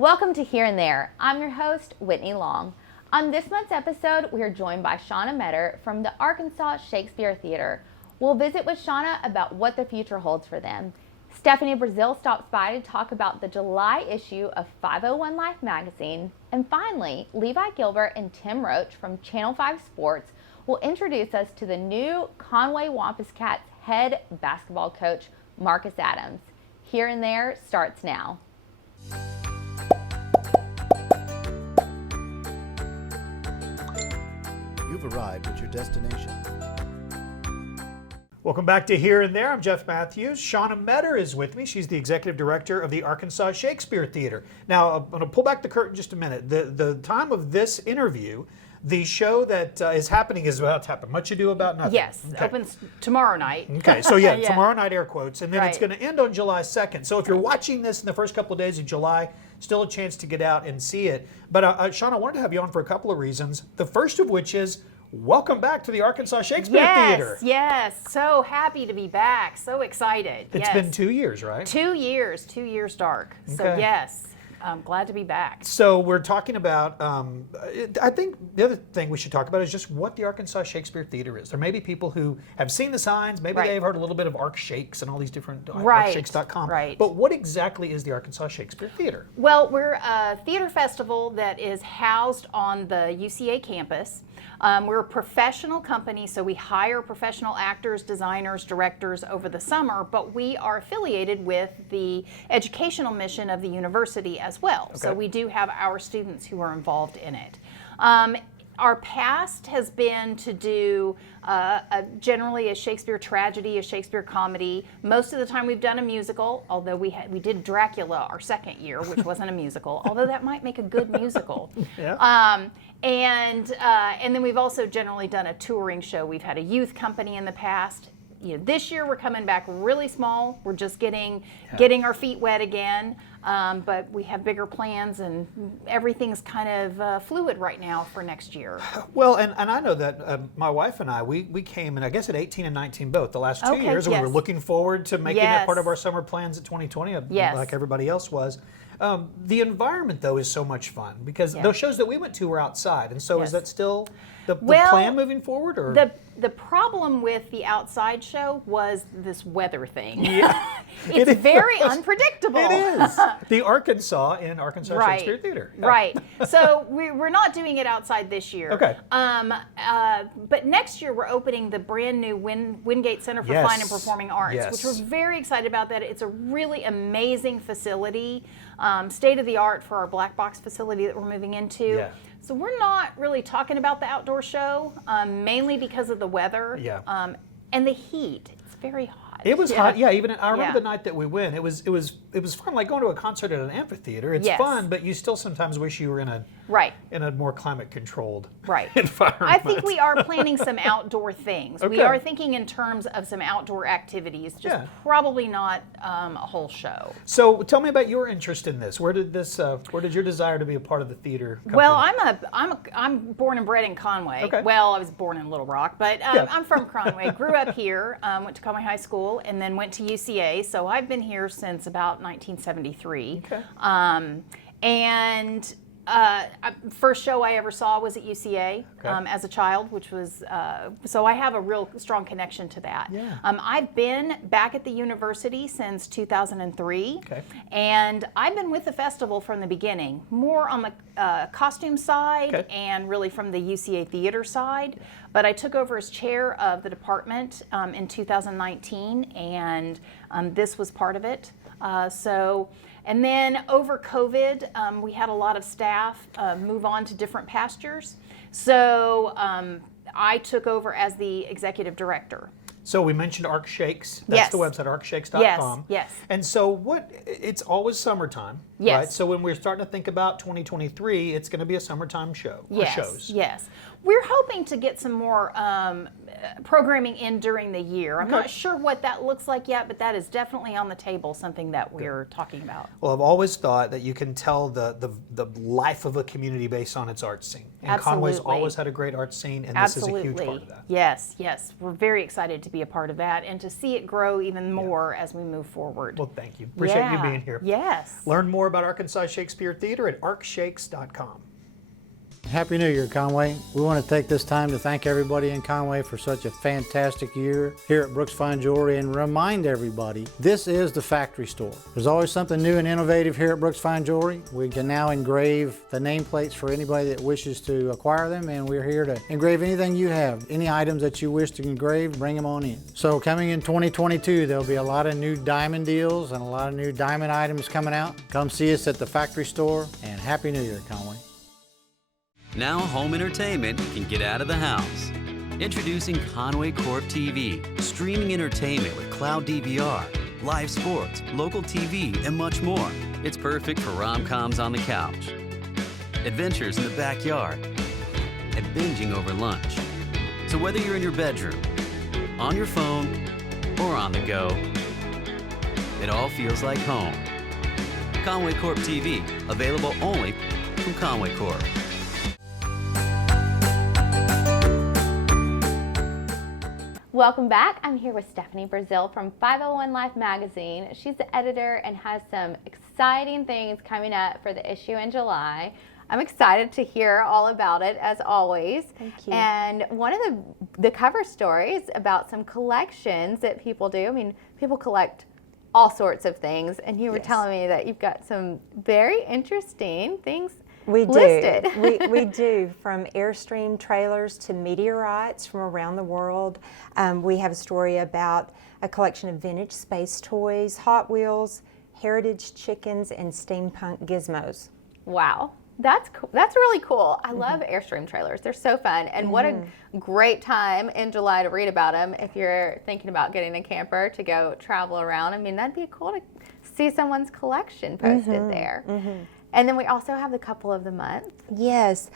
Welcome to Here and There. I'm your host, Whitney Long. On this month's episode, we are joined by Shauna Metter from the Arkansas Shakespeare Theater. We'll visit with Shauna about what the future holds for them. Stephanie Brazil stops by to talk about the July issue of 501 Life magazine. And finally, Levi Gilbert and Tim Roach from Channel 5 Sports will introduce us to the new Conway Wampus Cats head basketball coach, Marcus Adams. Here and There starts now. You've arrived at your destination. Welcome back to Here and There. I'm Jeff Matthews. Shauna Metter is with me. She's the executive director of the Arkansas Shakespeare Theater. Now, I'm going to pull back the curtain just a minute. The time of this interview, the show that is happening is about to happen. Much Ado About Nothing. Yes, okay. Opens tomorrow night. Okay, so yeah, tomorrow night, air quotes, and then it's Right. going to end on July 2nd. So if you're watching this in the first couple of days of July, still a chance to get out and see it. But Shauna, I wanted to have you on for a couple of reasons. The first of which is, welcome back to the Arkansas Shakespeare Theater. Yes, so happy to be back, so excited. It's been 2 years, right? 2 years, 2 years dark. So Okay. yes, I'm glad to be back. So we're talking about, I think the other thing we should talk about is just what the Arkansas Shakespeare Theater is. There may be people who have seen the signs, maybe Right. they've heard a little bit of Ark Shakes and all these different Right, arkshakes.com. right. But what exactly is the Arkansas Shakespeare Theater? Well, we're a theater festival that is housed on the UCA campus. We're a professional company, so we hire professional actors, designers, directors over the summer, but we are affiliated with the educational mission of the university as well. So Okay. we do have our students who are involved in it. Our past has been to do generally a Shakespeare tragedy, a Shakespeare comedy. Most of the time we've done a musical, although we did Dracula our second year, which wasn't a musical, although that might make a good musical. Yeah. And then we've also generally done a touring show. We've had a youth company in the past. You know, this year we're coming back really small. We're just getting our feet wet again. But we have bigger plans, and everything's kind of fluid right now for next year. Well, and I know that my wife and I, we came, and I guess at 18 and 19 both, the last 2 Okay, years, and we were yes. looking forward to making that Yes. part of our summer plans at 2020, Yes. like everybody else was. The environment, though, is so much fun because Yeah. those shows that we went to were outside, and so Yes. is that still the Well, plan moving forward? Or The problem with the outside show was this weather thing. Yeah. It's It very is. unpredictable. It is the Arkansas in Arkansas Right. Shakespeare Theater. Yeah. Right. So we're not doing it outside this year. Okay. But next year we're opening the brand new Wingate Center for Yes. Fine and Performing Arts, Yes. which we're very excited about. That it's a really amazing facility, state of the art for our black box facility that we're moving into. Yeah. So we're not really talking about the outdoor show, mainly because of the weather. Yeah. And the heat. It's very hot. It was hot, yeah. Even I remember Yeah. the night that we went. It was fun, like going to a concert at an amphitheater. It's Yes. fun, but you still sometimes wish you were in a Right. more climate controlled Right. environment. I think we are planning some outdoor things. Okay. We are thinking in terms of some outdoor activities, just Yeah. probably not a whole show. So tell me about your interest in this. Where did your desire to be a part of the theater come Well, from? I'm born and bred in Conway. Okay. Well, I was born in Little Rock, but Yeah. I'm from Conway. Grew up here, went to Conway High School, and then went to UCA. So I've been here since about 1973. Okay. And first show I ever saw was at UCA Okay. as a child, which was so I have a real strong connection to that. Yeah. I've been back at the university since 2003, Okay. and I've been with the festival from the beginning, more on the costume side Okay. and really from the UCA theater side. But I took over as chair of the department in 2019, and this was part of it. And then over COVID, we had a lot of staff move on to different pastures. So I took over as the executive director. So we mentioned Ark Shakes. That's Yes. the website, arkshakes.com. Yes, yes. And so it's always summertime, Yes. right? So when we're starting to think about 2023, it's going to be a summertime show, or Yes, shows. yes. We're hoping to get some more programming in during the year. I'm not sure what that looks like yet, but that is definitely on the table, something that we're talking about. Well, I've always thought that you can tell the life of a community based on its art scene. And Conway's Absolutely. always had a great art scene, and Absolutely. this is a huge part of that. Yes, yes. We're very excited to be a part of that and to see it grow even more as we move forward. Well, thank you. Appreciate you Yeah. being here. Yes. Learn more about Arkansas Shakespeare Theater at arcshakes.com. Happy New Year, Conway. We want to take this time to thank everybody in Conway for such a fantastic year here at Brooks Fine Jewelry and remind everybody this is the factory store. There's always something new and innovative here at Brooks Fine Jewelry. We can now engrave the nameplates for anybody that wishes to acquire them, and we're here to engrave anything you have. Any items that you wish to engrave, bring them on in. So coming in 2022, there'll be a lot of new diamond deals and a lot of new diamond items coming out. Come see us at the factory store, and Happy New Year, Conway. Now home entertainment can get out of the house. Introducing Conway Corp TV, streaming entertainment with cloud DVR, live sports, local TV, and much more. It's perfect for rom-coms on the couch, adventures in the backyard, and binging over lunch. So whether you're in your bedroom, on your phone, or on the go, it all feels like home. Conway Corp TV, available only from Conway Corp. Welcome back. I'm here with Stephanie Brazil from 501 Life magazine. She's the editor and has some exciting things coming up for the issue in July. I'm excited to hear all about it, as always. Thank you. And one of the cover stories about some collections that people do. I mean, people collect all sorts of things, and you were Yes. telling me that you've got some very interesting things We do. listed. we do, from Airstream trailers to meteorites from around the world. We have a story about a collection of vintage space toys, Hot Wheels, heritage chickens, and steampunk gizmos. Wow. That's cool. That's really cool. I love Airstream trailers. They're so fun. And what a great time in July to read about them if you're thinking about getting a camper to go travel around. I mean, that'd be cool to see someone's collection posted there. And then we also have the couple of the month. Yes,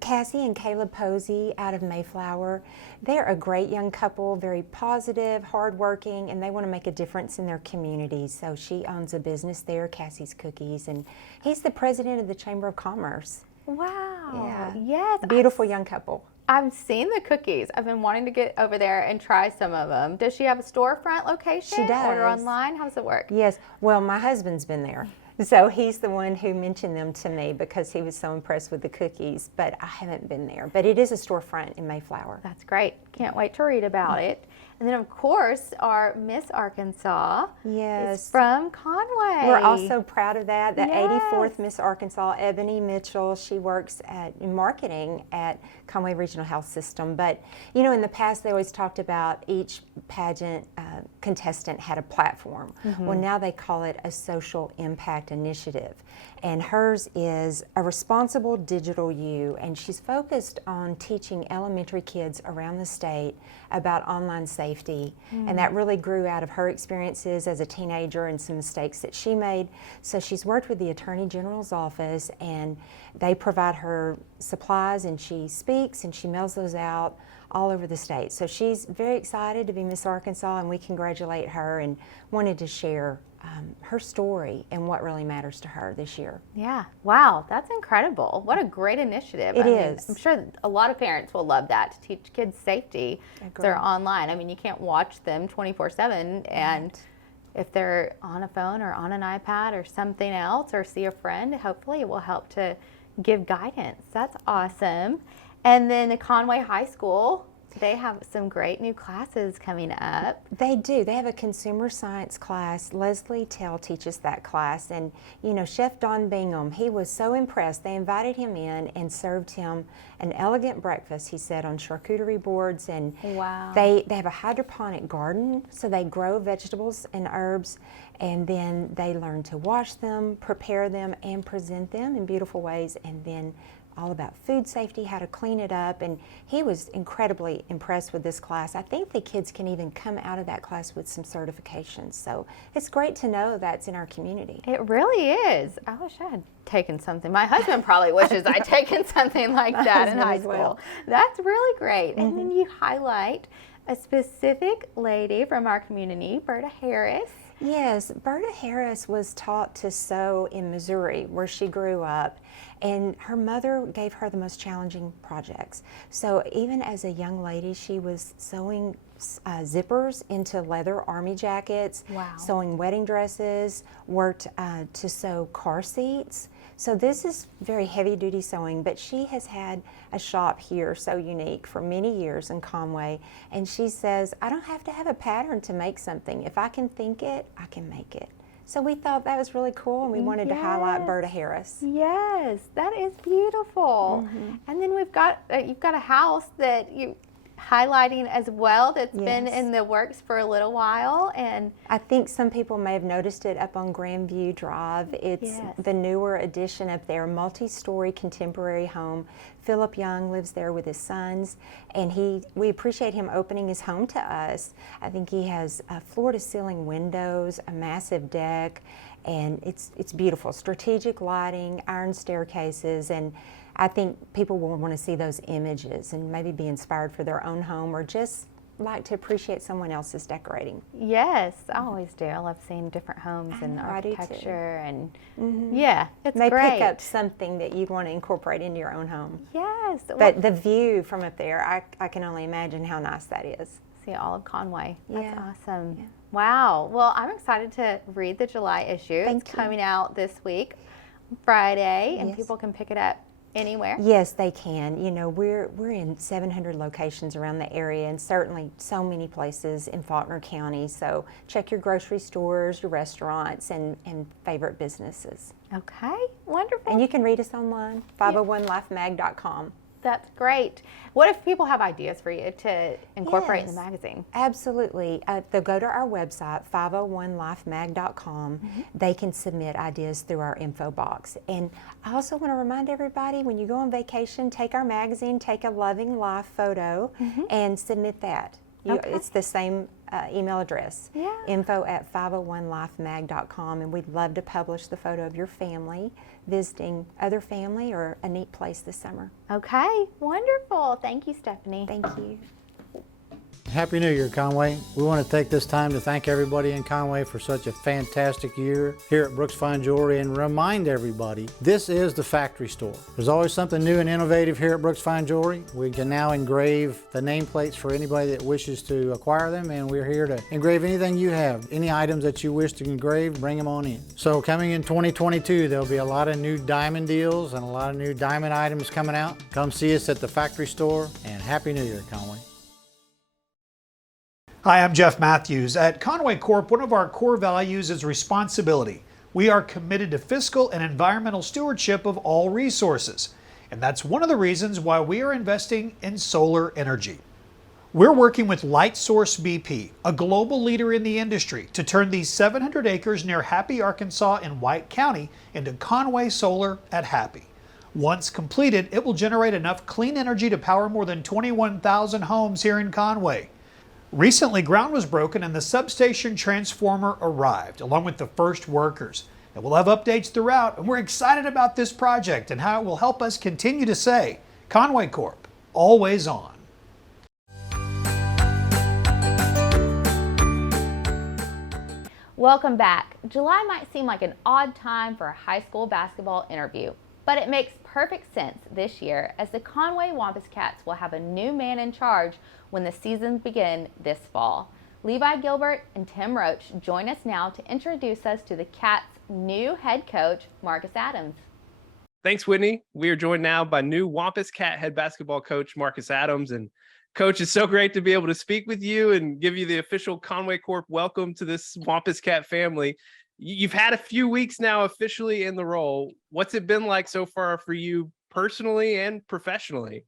Cassie and Caleb Posey out of Mayflower. They're a great young couple, very positive, hardworking, and they want to make a difference in their community. So she owns a business there, Cassie's Cookies, and he's the president of the Chamber of Commerce. Wow. Yeah. Yes. Beautiful young couple. I've seen the cookies. I've been wanting to get over there and try some of them. Does she have a storefront location? She does. Order online? How does it work? Yes, well, my husband's been there. So he's the one who mentioned them to me because he was so impressed with the cookies, but I haven't been there. But it is a storefront in Mayflower. That's great. Can't wait to read about it. And then, of course, our Miss Arkansas Yes. is from Conway. We're also proud of that. The Yes. 84th Miss Arkansas, Ebony Mitchell, she works in marketing at Conway Regional Health System. But, you know, in the past they always talked about each pageant contestant had a platform. Well, now they call it a social impact initiative. And hers is a responsible digital you, and she's focused on teaching elementary kids around the state about online safety. And that really grew out of her experiences as a teenager and some mistakes that she made. So she's worked with the Attorney General's office, and they provide her supplies, and she speaks and she mails those out all over the state. So she's very excited to be Miss Arkansas, and we congratulate her and wanted to share her story and what really matters to her this year. Yeah. Wow. That's incredible. What a great initiative. It I mean, is. I'm sure a lot of parents will love that, to teach kids safety. If they're Agree. online. I mean, you can't watch them 24/7, and if they're on a phone or on an iPad or something else, or see a friend, hopefully it will help to give guidance. That's awesome. And then the Conway High School, they have some great new classes coming up. They do. They have a consumer science class. Leslie Tell teaches that class. And, you know, Chef Don Bingham, he was so impressed. They invited him in and served him an elegant breakfast, he said, on charcuterie boards. And Wow. they have a hydroponic garden, so they grow vegetables and herbs. And then they learn to wash them, prepare them, and present them in beautiful ways. And then all about food safety, how to clean it up, and he was incredibly impressed with this class. I think the kids can even come out of that class with some certifications. So it's great to know that's in our community. It really is. I wish I had taken something. My husband probably wishes I'd taken something like that in high as school. well. That's really great. And then you highlight a specific lady from our community, Berta Harris. Yes, Berta Harris was taught to sew in Missouri, where she grew up, and her mother gave her the most challenging projects. So even as a young lady, she was sewing zippers into leather army jackets, Wow. sewing wedding dresses, worked to sew car seats. So this is very heavy duty sewing, but she has had a shop here, So Unique, for many years in Conway, and she says, I don't have to have a pattern to make something. If I can think it, I can make it. So we thought that was really cool, and we wanted to highlight Berta Harris. Yes, that is beautiful. And then we've got, you've got a house that you highlighting as well that's been Yes. in the works for a little while. And I think some people may have noticed it up on Grandview Drive. It's Yes. the newer addition up there, multi-story contemporary home. Philip Young lives there with his sons, and we appreciate him opening his home to us. I think he has floor-to-ceiling windows, a massive deck, and it's beautiful. Strategic lighting, iron staircases, and I think people will want to see those images and maybe be inspired for their own home, or just like to appreciate someone else's decorating. yes, I always do. I love seeing different homes and know, I do too. architecture, and yeah, it's May great. pick up something that you'd want to incorporate into your own home. Yes, But the view from up there, I can only imagine how nice that is. see all of Conway. That's Yeah. awesome. Yeah. Wow. Well, I'm excited to read the July issue. Thank It's you. coming out this week, Friday, and Yes. people can pick it up anywhere. Yes, they can. You know, we're in 700 locations around the area, and certainly so many places in Faulkner County. So check your grocery stores, your restaurants, and favorite businesses. Okay, wonderful. And you can read us online, 501lifemag.com. That's great. What if people have ideas for you to incorporate in the Yes. magazine? Absolutely. They'll go to our website, 501lifemag.com. They can submit ideas through our info box. And I also want to remind everybody, when you go on vacation, take our magazine, take a loving life photo, and submit that. Okay. It's the same email address, Yeah. info@501lifemag.com, and we'd love to publish the photo of your family visiting other family or a neat place this summer. Okay, wonderful. Thank you, Stephanie. Thank you. Happy New Year, Conway. We want to take this time to thank everybody in Conway for such a fantastic year here at Brooks Fine Jewelry, and remind everybody this is the factory store. There's always something new and innovative here at Brooks Fine Jewelry. We can now engrave the nameplates for anybody that wishes to acquire them, and we're here to engrave anything you have. Any items that you wish to engrave, bring them on in. So coming in 2022, there'll be a lot of new diamond deals and a lot of new diamond items coming out. Come see us at the factory store, and Happy New Year, Conway. Hi, I'm Jeff Matthews. At Conway Corp, one of our core values is responsibility. We are committed to fiscal and environmental stewardship of all resources. And that's one of the reasons why we are investing in solar energy. We're working with LightSource BP, a global leader in the industry, to turn these 700 acres near Happy, Arkansas in White County into Conway Solar at Happy. Once completed, it will generate enough clean energy to power more than 21,000 homes here in Conway. Recently, ground was broken and the substation transformer arrived, along with the first workers. And we'll have updates throughout, and we're excited about this project and how it will help us continue to say, Conway Corp, always on. Welcome back. July might seem like an odd time for a high school basketball interview, but it makes perfect sense this year, as the Conway Wampus Cats will have a new man in charge when the seasons begin this fall. Levi Gilbert and Tim Roach join us now to introduce us to the Cats' new head coach, Marcus Adams. Thanks, Whitney. We are joined now by new Wampus Cat head basketball coach, Marcus Adams. And Coach, it's so great to be able to speak with you and give you the official Conway Corp welcome to this Wampus Cat family. You've had a few weeks now officially in the role. What's it been like so far for you personally and professionally?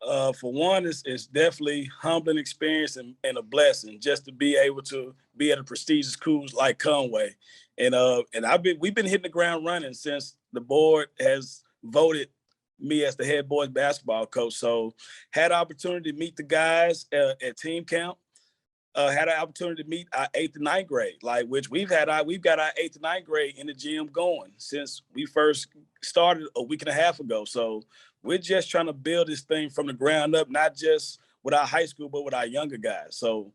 For one, it's definitely humbling experience and a blessing just to be able to be at a prestigious school like Conway. And we've been hitting the ground running since the board has voted, me as the head boys basketball coach. So had the opportunity to meet the guys at team camp. Had an opportunity to meet our 8th and 9th grade, which we've got our 8th and 9th grade in the gym going since we first started a week and a half ago. So we're just trying to build this thing from the ground up, not just with our high school, but with our younger guys. So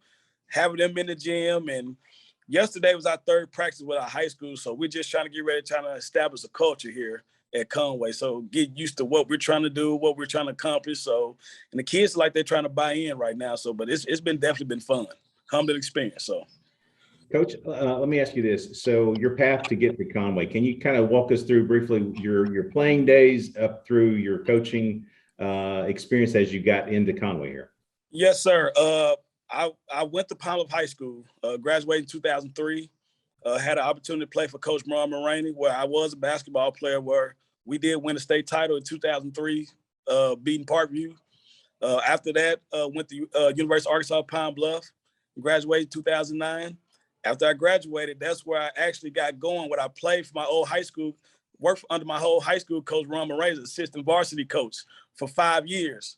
having them in the gym, and yesterday was our 3rd practice with our high school. So we're just trying to get ready, trying to establish a culture here at Conway. So get used to what we're trying to do, what we're trying to accomplish. So, and the kids they're trying to buy in right now. So, but it's definitely been fun, humbling experience. So. Coach, let me ask you this. So your path to get to Conway, can you kind of walk us through briefly your playing days up through your coaching experience as you got into Conway here? Yes, sir. I went to Palm High School, graduated in 2003. Had an opportunity to play for Coach Ron Mulroney, where I was a basketball player, where we did win a state title in 2003, beating Parkview. After that, went to University of Arkansas Pine Bluff, graduated in 2009. After I graduated, that's where I actually got going. When I played for my old high school, worked under my whole high school coach, Ron Mulroney, assistant varsity coach for 5 years.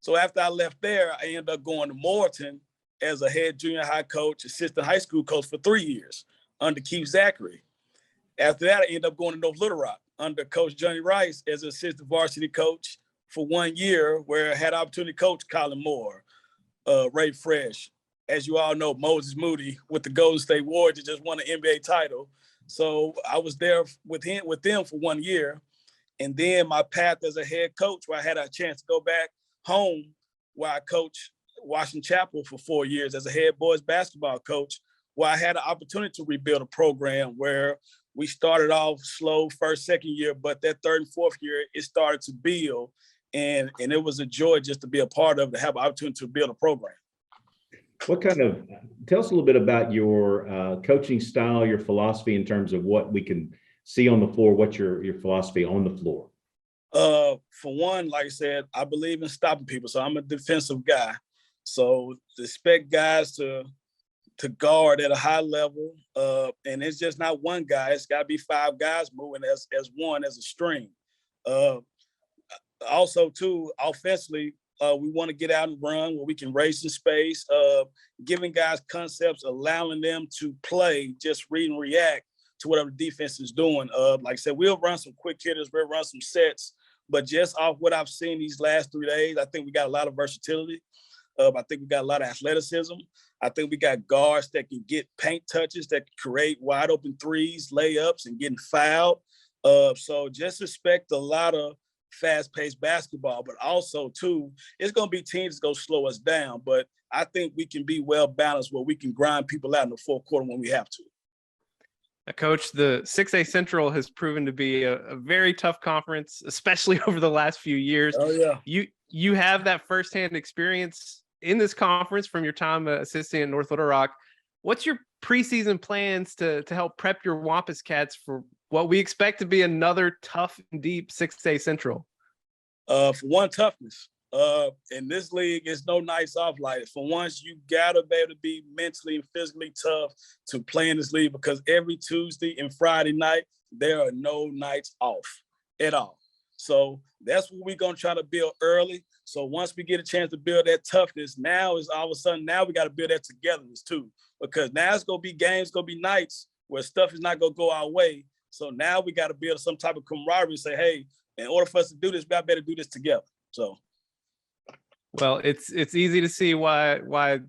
So after I left there, I ended up going to Morton as a head junior high coach, assistant high school coach for 3 years under Keith Zachary. After that, I ended up going to North Little Rock under Coach Johnny Rice as assistant varsity coach for 1 year, where I had opportunity to coach Colin Moore, Ray Fresh. As you all know, Moses Moody with the Golden State Warriors just won an NBA title. So I was there with them for 1 year. And then my path as a head coach, where I had a chance to go back home, where I coached Washington Chapel for 4 years as a head boys basketball coach, where I had an opportunity to rebuild a program where we started off slow first, second year, but that 3rd and 4th year, it started to build. And it was a joy just to be a part of it, to have an opportunity to build a program. Tell us a little bit about your coaching style, your philosophy in terms of what we can see on the floor, what's your philosophy on the floor? For one, like I said, I believe in stopping people. So I'm a defensive guy. So to expect guys to guard at a high level. And it's just not one guy. It's got to be 5 guys moving as one, as a string. Also, too, offensively, we want to get out and run where we can race in space, giving guys concepts, allowing them to play, just read and react to whatever the defense is doing. Like I said, we'll run some quick hitters, we'll run some sets, but just off what I've seen these last 3 days, I think we got a lot of versatility. I think we got a lot of athleticism. I think we got guards that can get paint touches, that can create wide open threes, layups, and getting fouled. So just expect a lot of fast-paced basketball, but also, too, it's going to be teams that's going to slow us down. But I think we can be well-balanced where we can grind people out in the 4th quarter when we have to. Coach, the 6A Central has proven to be a very tough conference, especially over the last few years. Oh, yeah. You have that firsthand experience in this conference from your time assisting at North Little Rock. What's your preseason plans to help prep your Wampus Cats for what we expect to be another tough and deep 6A Central? For one, toughness. In this league, it's no nights off like it. For once, you gotta be able to be mentally and physically tough to play in this league, because every Tuesday and Friday night, there are no nights off at all. So that's what we're gonna try to build early. So once we get a chance to build that toughness, now is all of a sudden, now we got to build that togetherness too, because now it's gonna be games, gonna be nights where stuff is not gonna go our way. So now we got to build some type of camaraderie and say, hey, in order for us to do this, we got to better do this together. So, well, it's easy to see why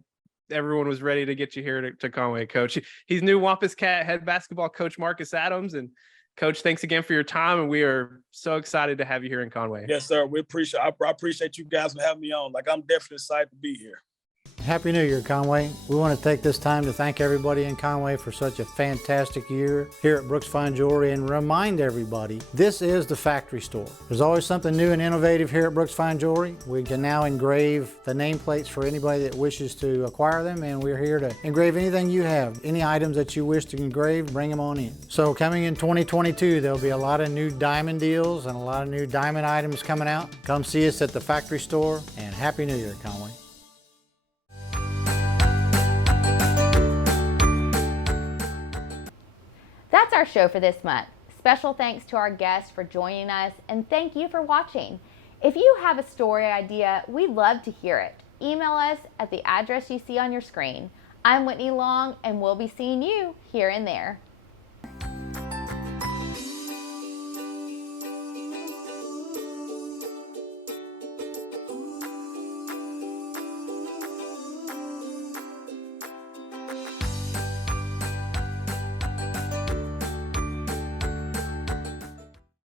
everyone was ready to get you here to Conway, Coach. He's new Wampus Cat head basketball coach Marcus Adams. And Coach, thanks again for your time, and we are so excited to have you here in Conway. Yes, sir. I appreciate you guys for having me on. I'm definitely excited to be here. Happy New Year, Conway. We want to take this time to thank everybody in Conway for such a fantastic year here at Brooks Fine Jewelry, and remind everybody this is the factory store. There's always something new and innovative here at Brooks Fine Jewelry. We can now engrave the nameplates for anybody that wishes to acquire them, and we're here to engrave anything you have. Any items that you wish to engrave, bring them on in. So coming in 2022, there'll be a lot of new diamond deals and a lot of new diamond items coming out. Come see us at the factory store, and Happy New Year, Conway. That's our show for this month. Special thanks to our guests for joining us, and thank you for watching. If you have a story idea, we'd love to hear it. Email us at the address you see on your screen. I'm Whitney Long, and we'll be seeing you here and there.